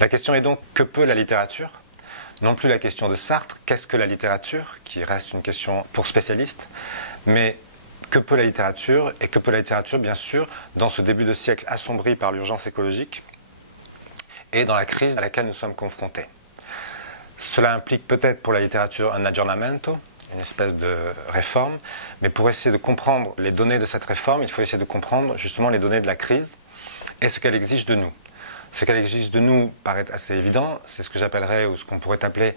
La question est donc, que peut la littérature? Non plus la question de Sartre, qu'est-ce que la littérature, qui reste une question pour spécialistes, mais que peut la littérature? Et que peut la littérature, bien sûr, dans ce début de siècle assombri par l'urgence écologique et dans la crise à laquelle nous sommes confrontés. Cela implique peut-être pour la littérature un aggiornamento, une espèce de réforme, mais pour essayer de comprendre les données de cette réforme, il faut essayer de comprendre justement les données de la crise et ce qu'elle exige de nous. Ce qu'elle exige de nous paraît assez évident, c'est ce que j'appellerais, ou ce qu'on pourrait appeler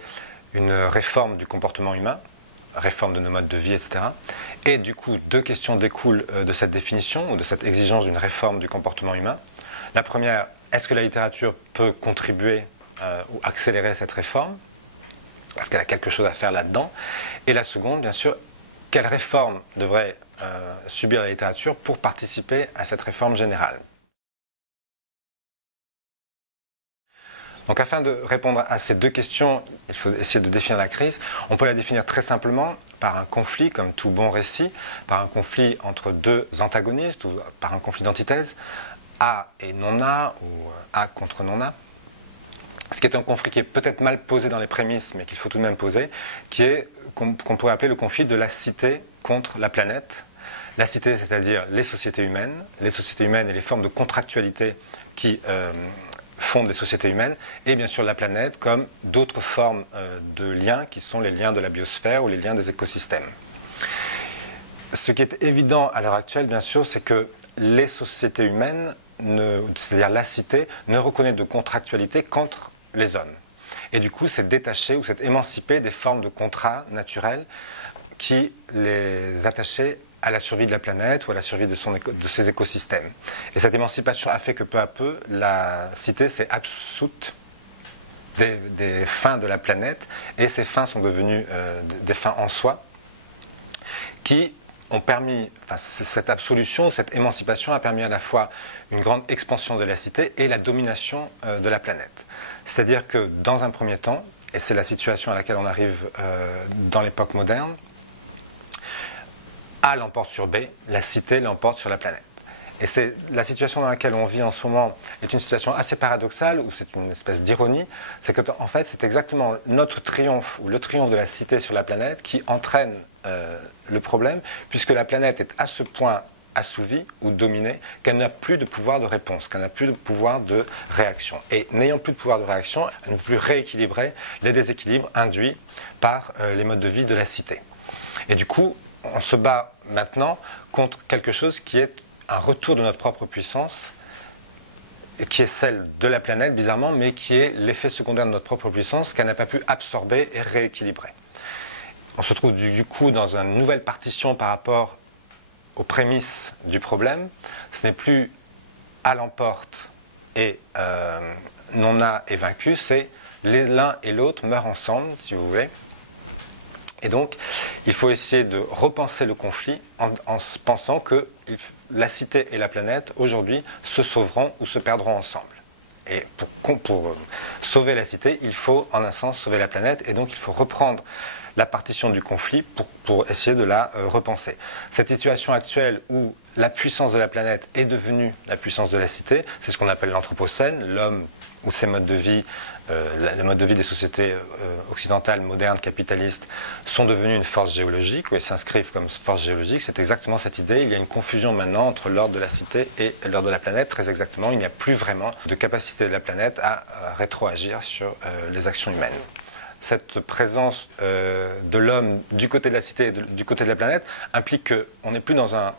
une réforme du comportement humain, réforme de nos modes de vie, etc. Et du coup, deux questions découlent de cette définition, ou de cette exigence d'une réforme du comportement humain. La première, est-ce que la littérature peut contribuer ou accélérer cette réforme? Est-ce qu'elle a quelque chose à faire là-dedans? Et la seconde, bien sûr, quelle réforme devrait subir la littérature pour participer à cette réforme générale? Donc afin de répondre à ces deux questions, il faut essayer de définir la crise. On peut la définir très simplement par un conflit, comme tout bon récit, par un conflit entre deux antagonistes, ou par un conflit d'antithèse, A et non-A, ou A contre non-A. Ce qui est un conflit qui est peut-être mal posé dans les prémices, mais qu'il faut tout de même poser, qui est qu'on pourrait appeler le conflit de la cité contre la planète. La cité, c'est-à-dire les sociétés humaines et les formes de contractualité qui fondent les sociétés humaines, et bien sûr la planète comme d'autres formes de liens qui sont les liens de la biosphère ou les liens des écosystèmes. Ce qui est évident à l'heure actuelle, bien sûr, c'est que les sociétés humaines, c'est-à-dire la cité, ne reconnaît de contractualité qu'entre les hommes. Et du coup, c'est détaché ou c'est émancipé des formes de contrats naturels qui les attachaient à la survie de la planète ou à la survie de ses écosystèmes. Et cette émancipation a fait que peu à peu, la cité s'est absoute des fins de la planète, et ces fins sont devenues des fins en soi, qui ont permis, cette absolution, cette émancipation a permis à la fois une grande expansion de la cité et la domination de la planète. C'est-à-dire que dans un premier temps, et c'est la situation à laquelle on arrive dans l'époque moderne, A l'emporte sur B, la cité l'emporte sur la planète. Et c'est la situation dans laquelle on vit en ce moment est une situation assez paradoxale, où c'est une espèce d'ironie, c'est que en fait c'est exactement notre triomphe, ou le triomphe de la cité sur la planète, qui entraîne le problème, puisque la planète est à ce point assouvie ou dominée qu'elle n'a plus de pouvoir de réponse, qu'elle n'a plus de pouvoir de réaction. Et n'ayant plus de pouvoir de réaction, elle ne peut plus rééquilibrer les déséquilibres induits par les modes de vie de la cité. Et du coup, on se bat maintenant contre quelque chose qui est un retour de notre propre puissance, qui est celle de la planète, bizarrement, mais qui est l'effet secondaire de notre propre puissance qu'elle n'a pas pu absorber et rééquilibrer. On se trouve du coup dans une nouvelle partition par rapport aux prémices du problème. Ce n'est plus A l'emporte et non-A est vaincu, c'est l'un et l'autre meurent ensemble, si vous voulez. Et donc, il faut essayer de repenser le conflit en pensant que la cité et la planète, aujourd'hui, se sauveront ou se perdront ensemble. Et pour sauver la cité, il faut, en un sens, sauver la planète. Et donc, il faut reprendre la partition du conflit pour essayer de la repenser. Cette situation actuelle où la puissance de la planète est devenue la puissance de la cité, c'est ce qu'on appelle l'anthropocène, l'homme ou ses modes de vie, le mode de vie des sociétés occidentales, modernes, capitalistes, sont devenus une force géologique, ou elles s'inscrivent comme force géologique. C'est exactement cette idée. Il y a une confusion maintenant entre l'ordre de la cité et l'ordre de la planète. Très exactement, il n'y a plus vraiment de capacité de la planète à rétroagir sur les actions humaines. Cette présence de l'homme du côté de la cité et du côté de la planète implique qu'on n'est plus dans un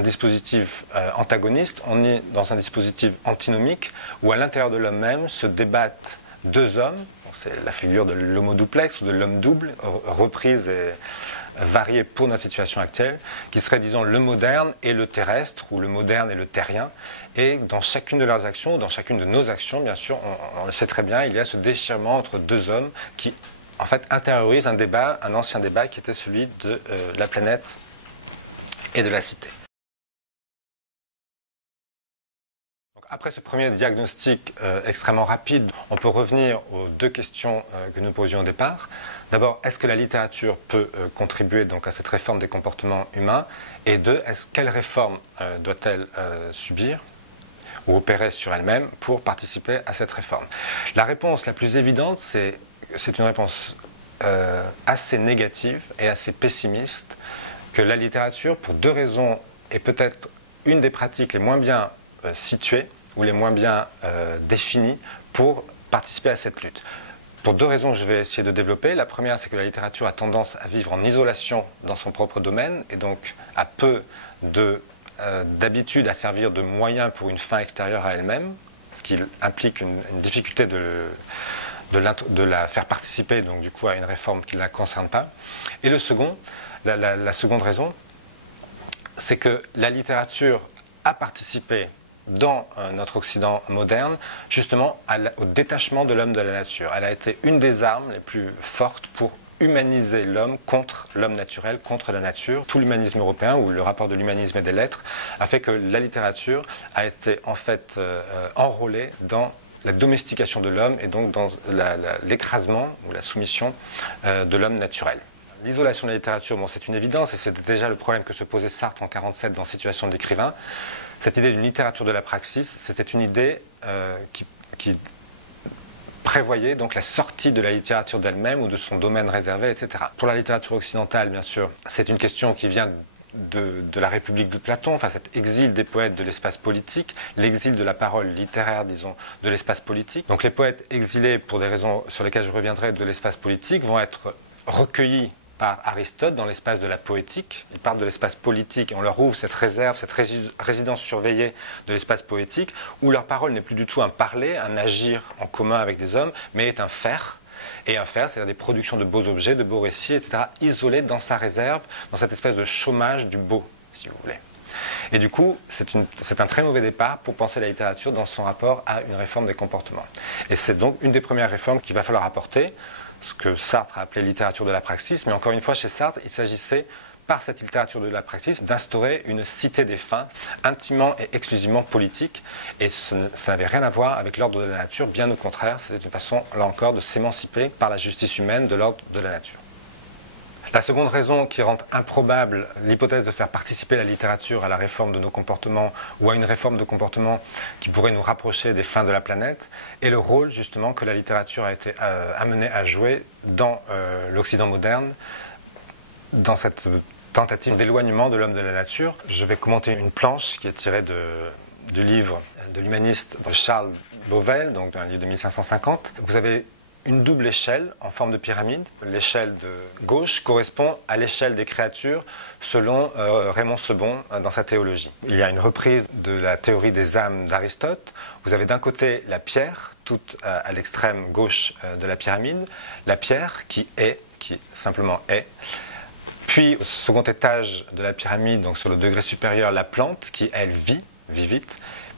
dispositif antagoniste, on est dans un dispositif antinomique où à l'intérieur de l'homme même se débattent deux hommes. C'est la figure de l'homo duplex ou de l'homme double, reprise et variée pour notre situation actuelle, qui serait, disons, le moderne et le terrestre, ou le moderne et le terrien. Et dans chacune de leurs actions, dans chacune de nos actions, bien sûr, on le sait très bien, il y a ce déchirement entre deux hommes qui, en fait, intériorisent un débat, un ancien débat qui était celui de la planète et de la cité. Donc, après ce premier diagnostic extrêmement rapide, on peut revenir aux deux questions que nous posions au départ. D'abord, est-ce que la littérature peut contribuer donc à cette réforme des comportements humains? Et deux, quelle réforme doit-elle subir? ou opérer sur elle-même pour participer à cette réforme. La réponse la plus évidente, c'est une réponse assez négative et assez pessimiste, que la littérature, pour deux raisons, est peut-être une des pratiques les moins bien situées ou les moins bien définies pour participer à cette lutte. Pour deux raisons que je vais essayer de développer. La première, c'est que la littérature a tendance à vivre en isolation dans son propre domaine et donc a peu d'habitude à servir de moyen pour une fin extérieure à elle-même, ce qui implique une difficulté de la faire participer donc du coup à une réforme qui ne la concerne pas. Et la seconde raison, c'est que la littérature a participé dans notre Occident moderne, justement au détachement de l'homme de la nature. Elle a été une des armes les plus fortes pour humaniser l'homme contre l'homme naturel, contre la nature. Tout l'humanisme européen, ou le rapport de l'humanisme et des lettres, a fait que la littérature a été en fait enrôlée dans la domestication de l'homme et donc dans l'écrasement ou la soumission de l'homme naturel. L'isolation de la littérature, bon, c'est une évidence, et c'était déjà le problème que se posait Sartre en 1947 dans Situation d'écrivain. Cette idée d'une littérature de la praxis, c'était une idée qui prévoyait donc la sortie de la littérature d'elle-même ou de son domaine réservé, etc. Pour la littérature occidentale, bien sûr, c'est une question qui vient de la République de Platon, enfin cet exil des poètes de l'espace politique, l'exil de la parole littéraire, disons, de l'espace politique. Donc les poètes exilés, pour des raisons sur lesquelles je reviendrai, de l'espace politique, vont être recueillis par Aristote dans l'espace de la poétique. Ils partent de l'espace politique et on leur ouvre cette réserve, cette résidence surveillée de l'espace poétique, où leur parole n'est plus du tout un parler, un agir en commun avec des hommes, mais est un faire. Et un faire, c'est-à-dire des productions de beaux objets, de beaux récits, etc., isolés dans sa réserve, dans cette espèce de chômage du beau, si vous voulez. Et du coup, c'est un très mauvais départ pour penser la littérature dans son rapport à une réforme des comportements. Et c'est donc une des premières réformes qu'il va falloir apporter, ce que Sartre a appelé littérature de la praxis, mais encore une fois, chez Sartre, il s'agissait, par cette littérature de la praxis, d'instaurer une cité des fins, intimement et exclusivement politique, et ça n'avait rien à voir avec l'ordre de la nature, bien au contraire, c'était une façon, là encore, de s'émanciper par la justice humaine de l'ordre de la nature. La seconde raison qui rend improbable l'hypothèse de faire participer la littérature à la réforme de nos comportements ou à une réforme de comportement qui pourrait nous rapprocher des fins de la planète est le rôle justement que la littérature a été amenée à jouer dans l'Occident moderne, dans cette tentative d'éloignement de l'homme de la nature. Je vais commenter une planche qui est tirée du livre de l'humaniste Charles Bauvell, donc un livre de 1550. Vous avez une double échelle en forme de pyramide. L'échelle de gauche correspond à l'échelle des créatures selon Raymond Sebon dans sa théologie. Il y a une reprise de la théorie des âmes d'Aristote. Vous avez d'un côté la pierre, toute à l'extrême gauche de la pyramide, la pierre qui simplement est. Puis au second étage de la pyramide, donc sur le degré supérieur, la plante qui elle vivit.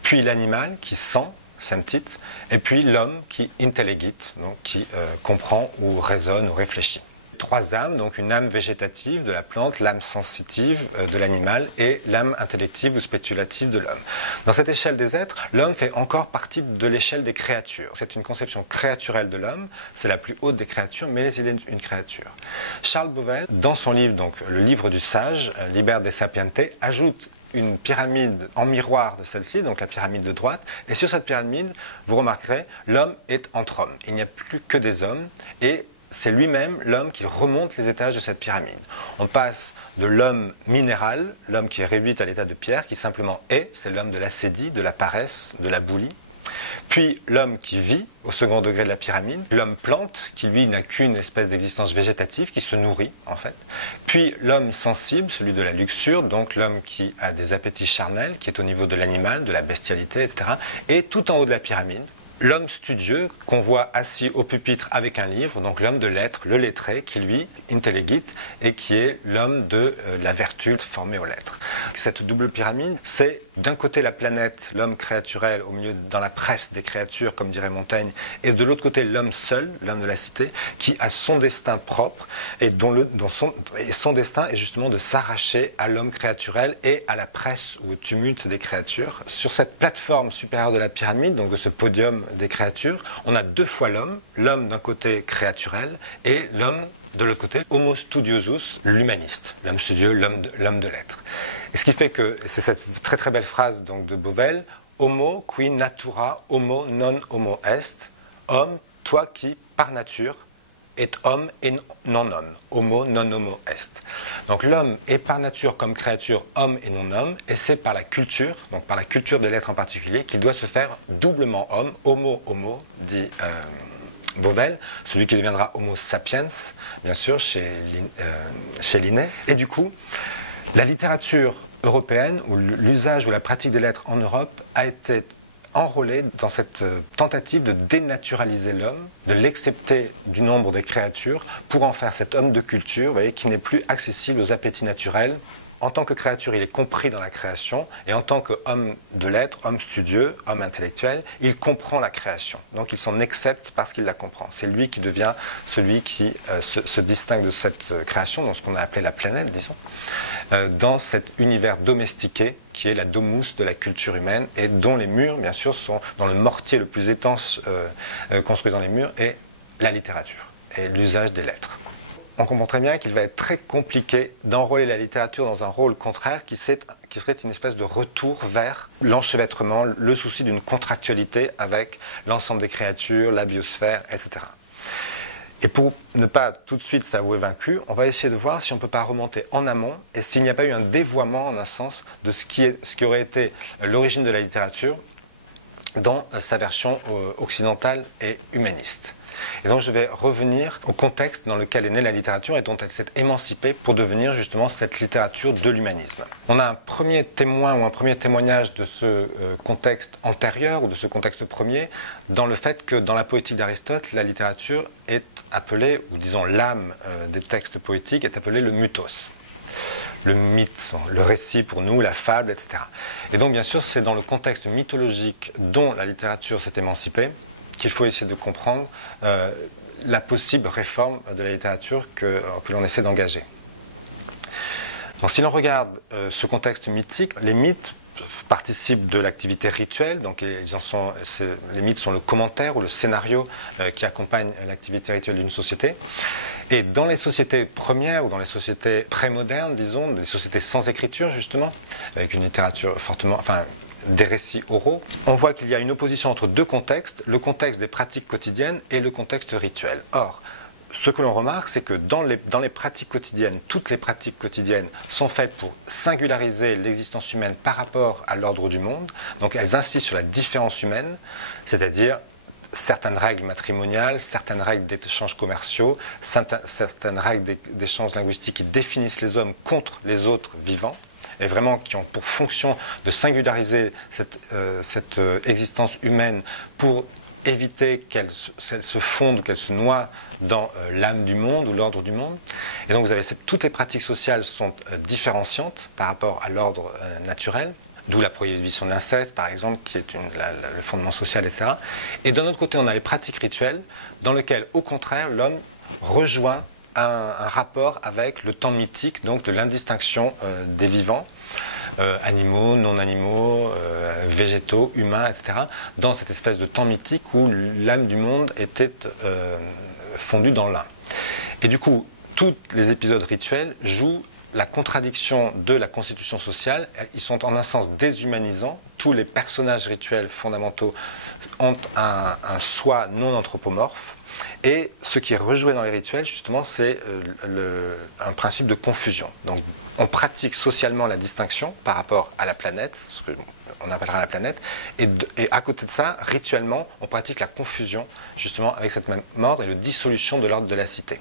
Puis l'animal qui sent, sentit, et puis l'homme qui intellegit, donc qui comprend ou raisonne ou réfléchit. Trois âmes, donc une âme végétative de la plante, l'âme sensitive de l'animal et l'âme intellective ou spéculative de l'homme. Dans cette échelle des êtres, l'homme fait encore partie de l'échelle des créatures. C'est une conception créaturelle de l'homme, c'est la plus haute des créatures, mais il est une créature. Charles Bauvell, dans son livre, donc le livre du sage, Liber de Sapiente, ajoute une pyramide en miroir de celle-ci, donc la pyramide de droite, et sur cette pyramide, vous remarquerez, l'homme est entre hommes. Il n'y a plus que des hommes, et c'est lui-même, l'homme, qui remonte les étages de cette pyramide. On passe de l'homme minéral, l'homme qui est réduit à l'état de pierre, qui simplement est, c'est l'homme de l'acédie, de la paresse, de la boulie. Puis l'homme qui vit au second degré de la pyramide, l'homme plante, qui lui n'a qu'une espèce d'existence végétative, qui se nourrit en fait. Puis l'homme sensible, celui de la luxure, donc l'homme qui a des appétits charnels, qui est au niveau de l'animal, de la bestialité, etc. Et tout en haut de la pyramide, l'homme studieux qu'on voit assis au pupitre avec un livre, donc l'homme de lettres, le lettré, qui lui, intellegit, et qui est l'homme de la vertu formée aux lettres. Cette double pyramide, c'est d'un côté la planète, l'homme créaturel, au milieu dans la presse des créatures, comme dirait Montaigne, et de l'autre côté l'homme seul, l'homme de la cité, qui a son destin propre, et son destin est justement de s'arracher à l'homme créaturel et à la presse ou au tumulte des créatures. Sur cette plateforme supérieure de la pyramide, donc de ce podium des créatures, on a deux fois l'homme d'un côté créaturel et l'homme de l'autre côté, homo studiosus, l'humaniste, l'homme studieux, l'homme de lettres. Et ce qui fait que, c'est cette très très belle phrase donc, de Bauvell, homo qui natura homo non homo est, homme, toi qui, par nature, est homme et non homme, homo non homo est. Donc l'homme est par nature comme créature homme et non homme, et c'est par la culture, donc par la culture de l'être en particulier, qu'il doit se faire doublement homme, homo homo, dit Beauvel, celui qui deviendra homo sapiens, bien sûr, chez Linné. Et du coup, la littérature européenne, ou l'usage ou la pratique des lettres en Europe, a été enrôlé dans cette tentative de dénaturaliser l'homme, de l'excepter du nombre des créatures, pour en faire cet homme de culture, vous voyez, qui n'est plus accessible aux appétits naturels. En tant que créature, il est compris dans la création, et en tant qu'homme de lettres, homme studieux, homme intellectuel, il comprend la création. Donc il s'en accepte parce qu'il la comprend. C'est lui qui devient celui qui se distingue de cette création, dans ce qu'on a appelé la planète, disons, dans cet univers domestiqué qui est la domus de la culture humaine, et dont les murs, bien sûr, sont dans le mortier le plus étanche construit dans les murs, et la littérature, et l'usage des lettres. On comprend très bien qu'il va être très compliqué d'enrôler la littérature dans un rôle contraire qui serait une espèce de retour vers l'enchevêtrement, le souci d'une contractualité avec l'ensemble des créatures, la biosphère, etc. Et pour ne pas tout de suite s'avouer vaincu, on va essayer de voir si on ne peut pas remonter en amont et s'il n'y a pas eu un dévoiement, en un sens, de ce qui aurait été l'origine de la littérature dans sa version occidentale et humaniste. Et donc je vais revenir au contexte dans lequel est née la littérature et dont elle s'est émancipée pour devenir justement cette littérature de l'humanisme. On a un premier témoin ou un premier témoignage de ce contexte antérieur ou de ce contexte premier dans le fait que dans la poétique d'Aristote, la littérature est appelée, ou disons l'âme des textes poétiques est appelée le mythos. Le mythe, le récit pour nous, la fable, etc. Et donc bien sûr c'est dans le contexte mythologique dont la littérature s'est émancipée qu'il faut essayer de comprendre la possible réforme de la littérature que l'on essaie d'engager. Donc, si l'on regarde ce contexte mythique, les mythes participent de l'activité rituelle, donc les mythes sont le commentaire ou le scénario qui accompagne l'activité rituelle d'une société. Et dans les sociétés premières ou dans les sociétés prémodernes, disons, des sociétés sans écriture justement, avec une littérature fortement, des récits oraux, on voit qu'il y a une opposition entre deux contextes, le contexte des pratiques quotidiennes et le contexte rituel. Or, ce que l'on remarque, c'est que dans les pratiques quotidiennes, toutes les pratiques quotidiennes sont faites pour singulariser l'existence humaine par rapport à l'ordre du monde. Donc elles insistent sur la différence humaine, c'est-à-dire certaines règles matrimoniales, certaines règles d'échanges commerciaux, certaines règles d'échanges linguistiques qui définissent les hommes contre les autres vivants, et vraiment qui ont pour fonction de singulariser cette existence humaine pour éviter qu'elle se fonde ou qu'elle se noie dans l'âme du monde ou l'ordre du monde. Et donc vous avez toutes les pratiques sociales sont différenciantes par rapport à l'ordre naturel, d'où la prohibition de l'inceste par exemple, qui est le fondement social, etc. Et d'un autre côté, on a les pratiques rituelles, dans lesquelles au contraire l'homme rejoint un rapport avec le temps mythique, donc de l'indistinction des vivants, animaux, non-animaux, végétaux, humains, etc., dans cette espèce de temps mythique où l'âme du monde était fondue dans l'un. Et du coup, tous les épisodes rituels jouent la contradiction de la constitution sociale. Ils sont en un sens déshumanisants. Tous les personnages rituels fondamentaux ont un soi non anthropomorphe. Et ce qui est rejoué dans les rituels, justement, c'est un principe de confusion. Donc, on pratique socialement la distinction par rapport à la planète, ce qu'on appellera la planète, et à côté de ça, rituellement, on pratique la confusion, justement, avec cette même ordre et la dissolution de l'ordre de la cité.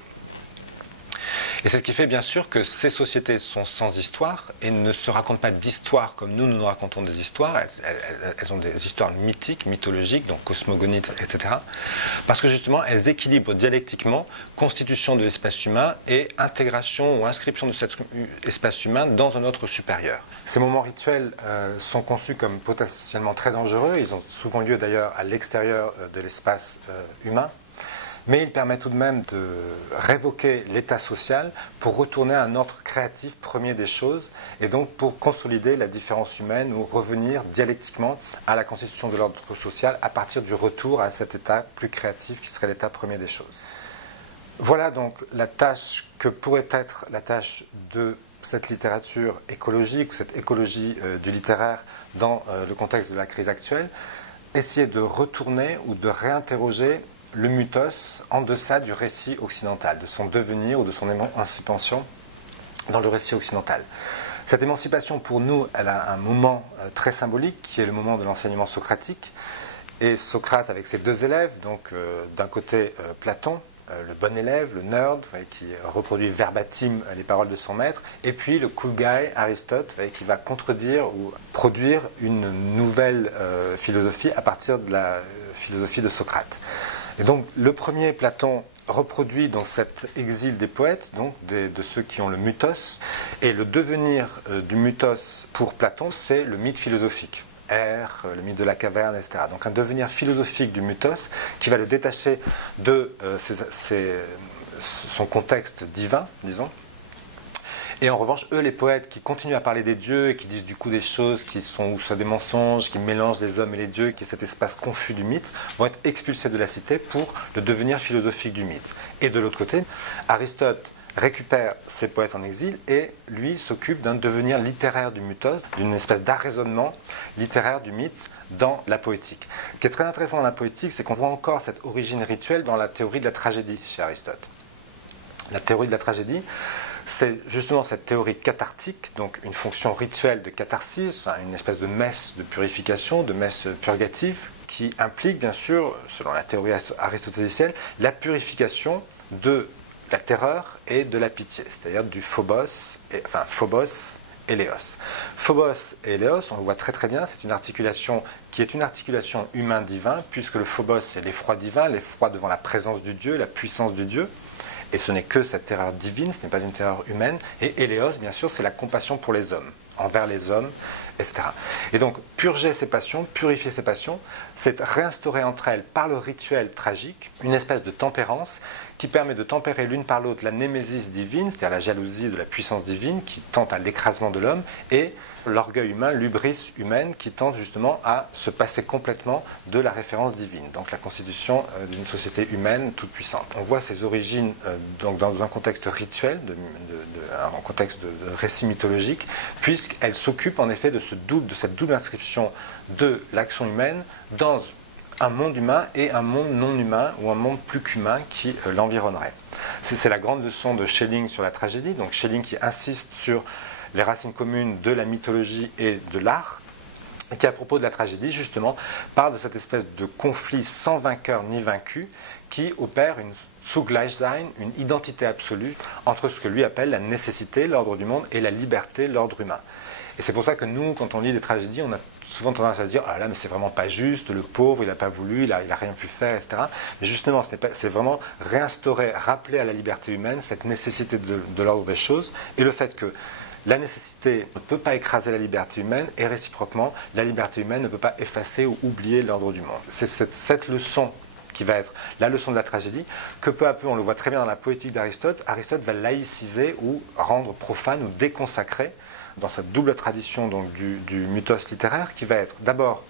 Et c'est ce qui fait bien sûr que ces sociétés sont sans histoire et ne se racontent pas d'histoire comme nous racontons des histoires. Elles ont des histoires mythiques, mythologiques, donc cosmogonites, etc. Parce que justement, elles équilibrent dialectiquement constitution de l'espace humain et intégration ou inscription de cet espace humain dans un autre supérieur. Ces moments rituels sont conçus comme potentiellement très dangereux. Ils ont souvent lieu d'ailleurs à l'extérieur de l'espace humain. Mais il permet tout de même de révoquer l'état social pour retourner à un ordre créatif premier des choses et donc pour consolider la différence humaine ou revenir dialectiquement à la constitution de l'ordre social à partir du retour à cet état plus créatif qui serait l'état premier des choses. Voilà donc la tâche que pourrait être la tâche de cette littérature écologique, cette écologie du littéraire dans le contexte de la crise actuelle, essayer de retourner ou de réinterroger le mythos en deçà du récit occidental, de son devenir ou de son émancipation dans le récit occidental. Cette émancipation, pour nous, elle a un moment très symbolique, qui est le moment de l'enseignement socratique. Et Socrate, avec ses deux élèves, donc d'un côté Platon, le bon élève, le nerd, qui reproduit verbatim les paroles de son maître, et puis le cool guy, Aristote, qui va contredire ou produire une nouvelle philosophie à partir de la philosophie de Socrate. Et donc le premier, Platon, reproduit dans cet exil des poètes, donc de ceux qui ont le mythos, et le devenir du mythos pour Platon, c'est le mythe philosophique. Le mythe de la caverne, etc. Donc un devenir philosophique du mythos qui va le détacher de son contexte divin, disons. Et en revanche, eux, les poètes qui continuent à parler des dieux et qui disent du coup des choses qui sont ou soit des mensonges, qui mélangent les hommes et les dieux, qui est cet espace confus du mythe, vont être expulsés de la cité pour le devenir philosophique du mythe. Et de l'autre côté, Aristote récupère ces poètes en exil et lui s'occupe d'un devenir littéraire du mythos, d'une espèce d'arraisonnement littéraire du mythe dans la poétique. Ce qui est très intéressant dans la poétique, c'est qu'on voit encore cette origine rituelle dans la théorie de la tragédie chez Aristote. La théorie de la tragédie, c'est justement cette théorie cathartique, donc une fonction rituelle de catharsis, une espèce de messe de purification, de messe purgative, qui implique bien sûr, selon la théorie aristotélicienne, la purification de la terreur et de la pitié, c'est-à-dire du phobos et léos. Phobos et léos, on le voit très très bien, c'est une articulation qui est une articulation humain-divin, puisque le phobos c'est l'effroi divin, l'effroi devant la présence du Dieu, la puissance du Dieu, et ce n'est que cette terreur divine, ce n'est pas une terreur humaine, et éléos, bien sûr, c'est la compassion pour les hommes, envers les hommes, etc. Et donc, purger ces passions, purifier ces passions, c'est réinstaurer entre elles, par le rituel tragique, une espèce de tempérance qui permet de tempérer l'une par l'autre la némésis divine, c'est-à-dire la jalousie de la puissance divine qui tente à l'écrasement de l'homme, et l'orgueil humain, l'hubris humaine qui tente justement à se passer complètement de la référence divine, donc la constitution d'une société humaine toute puissante. On voit ces origines donc dans un contexte rituel, un contexte de récit mythologique, puisqu'elle s'occupe en effet de cette double inscription de l'action humaine dans un monde humain et un monde non humain ou un monde plus qu'humain qui l'environnerait. C'est la grande leçon de Schelling sur la tragédie, donc Schelling qui insiste sur les racines communes de la mythologie et de l'art, et qui à propos de la tragédie justement parle de cette espèce de conflit sans vainqueur ni vaincu qui opère une Zugleichsein, une identité absolue entre ce que lui appelle la nécessité, l'ordre du monde, et la liberté, l'ordre humain. Et c'est pour ça que nous, quand on lit des tragédies, on a souvent tendance à se dire « Ah là, mais c'est vraiment pas juste, le pauvre, il n'a pas voulu, il a rien pu faire, etc. » Mais justement, c'est vraiment réinstaurer, rappeler à la liberté humaine cette nécessité de l'ordre des choses, et le fait que la nécessité ne peut pas écraser la liberté humaine, et réciproquement, la liberté humaine ne peut pas effacer ou oublier l'ordre du monde. C'est cette leçon qui va être la leçon de la tragédie, que peu à peu, on le voit très bien dans la poétique d'Aristote, Aristote va laïciser ou rendre profane ou déconsacrer dans cette double tradition donc, du mythos littéraire, qui va être d'abord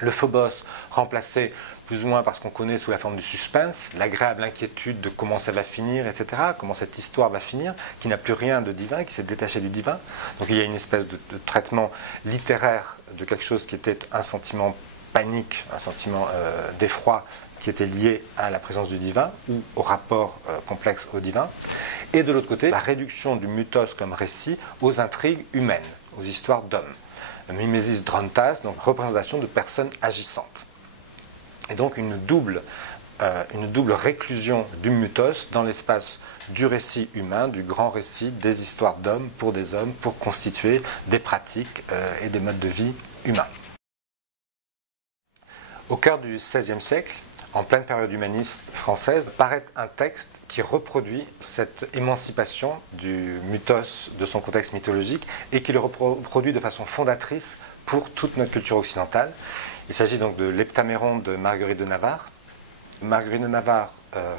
le phobos remplacé plus ou moins parce qu'on connaît sous la forme du suspense, l'agréable inquiétude de comment ça va finir, etc., comment cette histoire va finir, qui n'a plus rien de divin, qui s'est détaché du divin. Donc il y a une espèce de traitement littéraire de quelque chose qui était un sentiment panique, un sentiment d'effroi, qui était lié à la présence du divin ou au rapport complexe au divin. Et de l'autre côté, la réduction du mythos comme récit aux intrigues humaines, aux histoires d'hommes. Mimesis drontas, donc représentation de personnes agissantes. Et donc une double réclusion du mythos dans l'espace du récit humain, du grand récit des histoires d'hommes pour des hommes, pour constituer des pratiques et des modes de vie humains. Au cœur du XVIe siècle, en pleine période humaniste française, paraît un texte qui reproduit cette émancipation du mythos de son contexte mythologique et qui le reproduit de façon fondatrice pour toute notre culture occidentale. Il s'agit donc de l'Heptaméron de Marguerite de Navarre. Marguerite de Navarre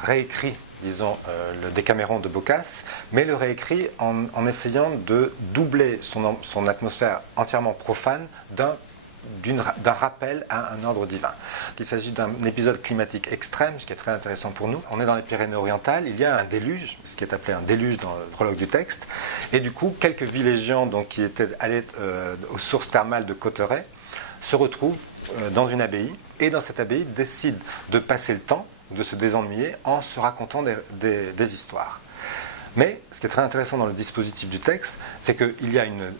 réécrit, disons, le Décaméron de Boccace, mais le réécrit en essayant de doubler son atmosphère entièrement profane d'un d'un rappel à un ordre divin. Il s'agit d'un épisode climatique extrême, ce qui est très intéressant pour nous. On est dans les Pyrénées-Orientales, il y a un déluge, ce qui est appelé un déluge dans le prologue du texte, et du coup, quelques villageois qui étaient allés aux sources thermales de Cauterets se retrouvent dans une abbaye, et dans cette abbaye décident de passer le temps, de se désennuyer en se racontant des histoires. Mais ce qui est très intéressant dans le dispositif du texte, c'est qu'il y a une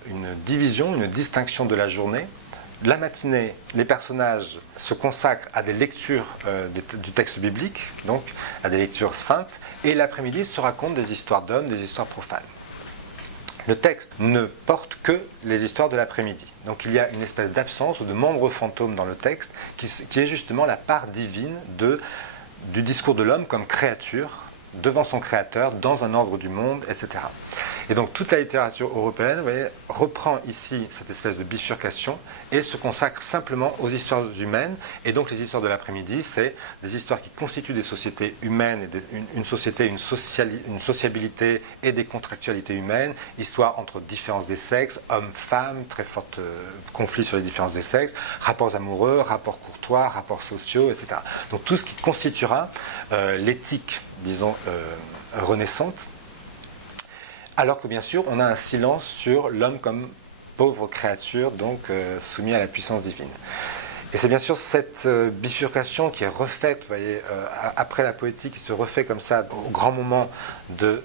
division, une distinction de la journée. La matinée, les personnages se consacrent à des lectures du texte biblique, donc à des lectures saintes, et l'après-midi se racontent des histoires d'hommes, des histoires profanes. Le texte ne porte que les histoires de l'après-midi. Donc il y a une espèce d'absence ou de membre fantôme dans le texte qui est justement la part divine du discours de l'homme comme créature, devant son créateur, dans un ordre du monde, etc. Et donc toute la littérature européenne, vous voyez, reprend ici cette espèce de bifurcation et se consacre simplement aux histoires humaines. Et donc les histoires de l'après-midi, c'est des histoires qui constituent des sociétés humaines, et une société, une sociabilité et des contractualités humaines, histoire entre différences des sexes, hommes-femmes, très forts conflits sur les différences des sexes, rapports amoureux, rapports courtois, rapports sociaux, etc. Donc tout ce qui constituera l'éthique, disons, renaissante, alors que bien sûr on a un silence sur l'homme comme pauvre créature, donc soumis à la puissance divine. Et c'est bien sûr cette bifurcation qui est refaite, vous voyez, après la poétique, qui se refait comme ça au grand moment de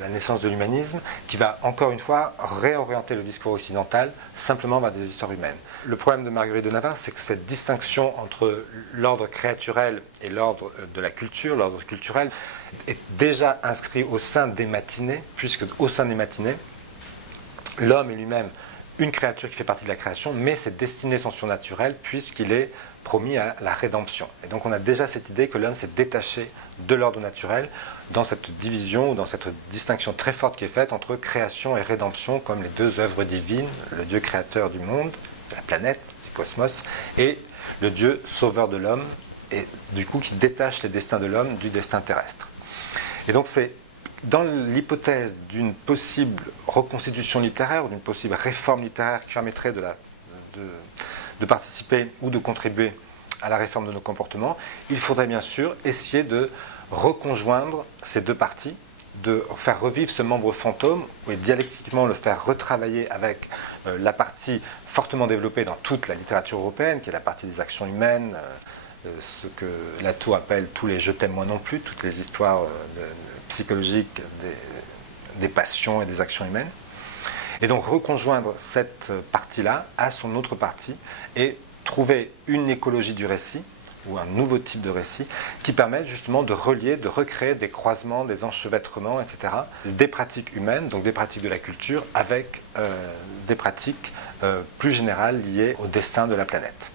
la naissance de l'humanisme, qui va encore une fois réorienter le discours occidental simplement vers des histoires humaines. Le problème de Marguerite de Navarre, c'est que cette distinction entre l'ordre créaturel et l'ordre de la culture, l'ordre culturel, est déjà inscrit au sein des matinées, puisque au sein des matinées, l'homme est lui-même une créature qui fait partie de la création, mais ses destinées sont surnaturelles puisqu'il est promis à la rédemption. Et donc on a déjà cette idée que l'homme s'est détaché de l'ordre naturel dans cette division ou dans cette distinction très forte qui est faite entre création et rédemption comme les deux œuvres divines, le Dieu créateur du monde, de la planète, du cosmos, et le Dieu sauveur de l'homme, et du coup qui détache les destins de l'homme du destin terrestre. Et donc c'est dans l'hypothèse d'une possible reconstitution littéraire ou d'une possible réforme littéraire qui permettrait de participer ou de contribuer à la réforme de nos comportements, il faudrait bien sûr essayer de reconjoindre ces deux parties, de faire revivre ce membre fantôme et dialectiquement le faire retravailler avec la partie fortement développée dans toute la littérature européenne, qui est la partie des actions humaines, ce que Latour appelle tous les « je t'aime moi non plus », toutes les histoires psychologiques des passions et des actions humaines. Et donc reconjoindre cette partie-là à son autre partie et trouver une écologie du récit ou un nouveau type de récit qui permette justement de relier, de recréer des croisements, des enchevêtrements, etc. Des pratiques humaines, donc des pratiques de la culture, avec des pratiques plus générales liées au destin de la planète.